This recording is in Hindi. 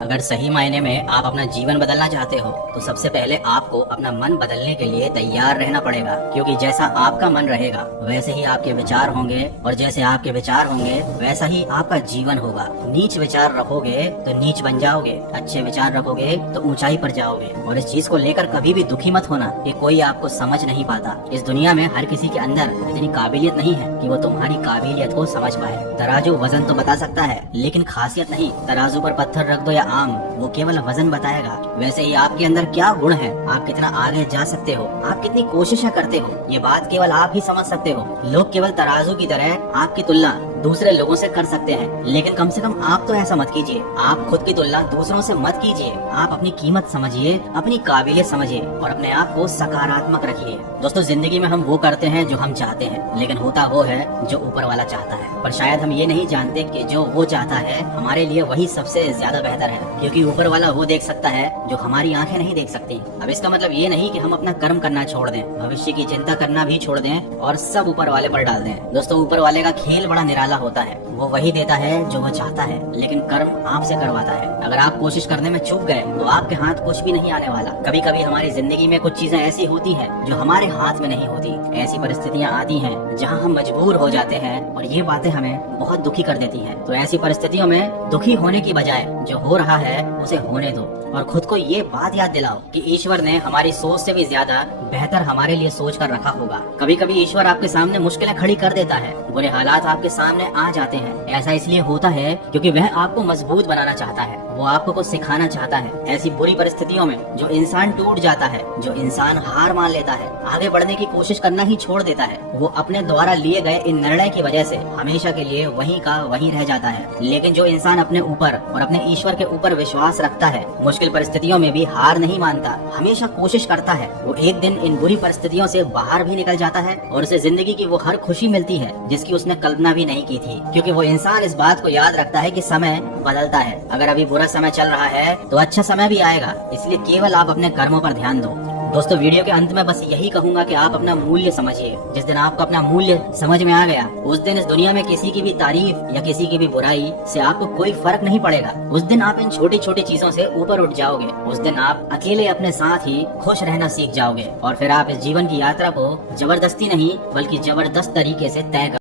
अगर सही मायने में आप अपना जीवन बदलना चाहते हो तो सबसे पहले आपको अपना मन बदलने के लिए तैयार रहना पड़ेगा, क्योंकि जैसा आपका मन रहेगा वैसे ही आपके विचार होंगे और जैसे आपके विचार होंगे वैसा ही आपका जीवन होगा। नीच विचार रखोगे तो नीच बन जाओगे, अच्छे विचार रखोगे तो ऊंचाई पर जाओगे। और इस चीज को लेकर कभी भी दुखी मत होना कि कोई आपको समझ नहीं पाता। इस दुनिया में हर किसी के अंदर इतनी काबिलियत नहीं है कि वो तुम्हारी काबिलियत को समझ पाए। तराजू वजन तो बता सकता है लेकिन खासियत नहीं। तराजू पर पत्थर रख दो या आम, वो केवल वजन बताएगा। वैसे ही आपके अंदर क्या गुण है, आप कितना आगे जा सकते हो, आप कितनी कोशिशें करते हो, ये बात केवल आप ही समझ सकते हो। लोग केवल तराजू की तरह आपकी तुलना दूसरे लोगों से कर सकते हैं, लेकिन कम से कम आप तो ऐसा मत कीजिए। आप खुद की तुलना दूसरों से मत कीजिए। आप अपनी कीमत समझिए, अपनी काबिलियत समझिए और अपने आप को सकारात्मक रखिए। दोस्तों, जिंदगी में हम वो करते हैं जो हम चाहते हैं, लेकिन होता वो है जो ऊपर वाला चाहता है। पर शायद हम ये नहीं जानते कि जो वो चाहता है हमारे लिए वही सबसे ज्यादा बेहतर है, क्योंकि ऊपर वाला वो देख सकता है जो हमारी आंखें नहीं देख सकती। अब इसका मतलब ये नहीं कि हम अपना कर्म करना छोड़ दें, भविष्य की चिंता करना भी छोड़ दें और सब ऊपर वाले पर डाल दें। दोस्तों, ऊपर वाले का खेल बड़ा निराला होता है। वो वही देता है जो वो चाहता है, लेकिन कर्म आपसे करवाता है। अगर आप कोशिश करने में चूक गए तो आपके हाथ कुछ भी नहीं आने वाला। कभी कभी हमारी जिंदगी में कुछ चीजें ऐसी होती हैं जो हमारे हाथ में नहीं होती। ऐसी परिस्थितियाँ आती हैं जहाँ हम मजबूर हो जाते हैं और ये बातें हमें बहुत दुखी कर देती हैं। तो ऐसी परिस्थितियों में दुखी होने की बजाय जो हो रहा है उसे होने दो और खुद को ये बात याद दिलाओ कि ईश्वर ने हमारी सोच से भी ज्यादा बेहतर हमारे लिए सोच कर रखा होगा। कभी कभी ईश्वर आपके सामने मुश्किलें खड़ी कर देता है, बुरे हालात आपके सामने आ जाते हैं। ऐसा इसलिए होता है क्योंकि वह आपको मजबूत बनाना चाहता है, वो आपको कुछ सिखाना चाहता है। ऐसी बुरी परिस्थितियों में जो इंसान टूट जाता है, जो इंसान हार मान लेता है, आगे बढ़ने की कोशिश करना ही छोड़ देता है, वो अपने द्वारा लिए गए इन निर्णय की वजह से हमेशा के लिए वहीं का वहीं रह जाता है। लेकिन जो इंसान अपने ऊपर और अपने ईश्वर के ऊपर विश्वास रखता है, मुश्किल परिस्थितियों में भी हार नहीं मानता, हमेशा कोशिश करता है, वो एक दिन इन बुरी परिस्थितियों से बाहर भी निकल जाता है और उसे जिंदगी की वो हर खुशी मिलती है जिसकी उसने कल्पना भी नहीं की थी। क्योंकि वो इंसान इस बात को याद रखता है कि समय बदलता है। अगर अभी बुरा समय चल रहा है तो अच्छा समय भी आएगा, इसलिए केवल आप अपने कर्मों पर ध्यान दो। दोस्तों, वीडियो के अंत में बस यही कहूंगा कि आप अपना मूल्य समझिए। जिस दिन आपको अपना मूल्य समझ में आ गया, उस दिन इस दुनिया में किसी की भी तारीफ या किसी की भी बुराई से आपको कोई फर्क नहीं पड़ेगा। उस दिन आप इन छोटी छोटी चीजों से ऊपर उठ जाओगे। उस दिन आप अकेले अपने साथ ही खुश रहना सीख जाओगे और फिर आप इस जीवन की यात्रा को जबरदस्ती नहीं बल्कि जबरदस्त तरीके से तय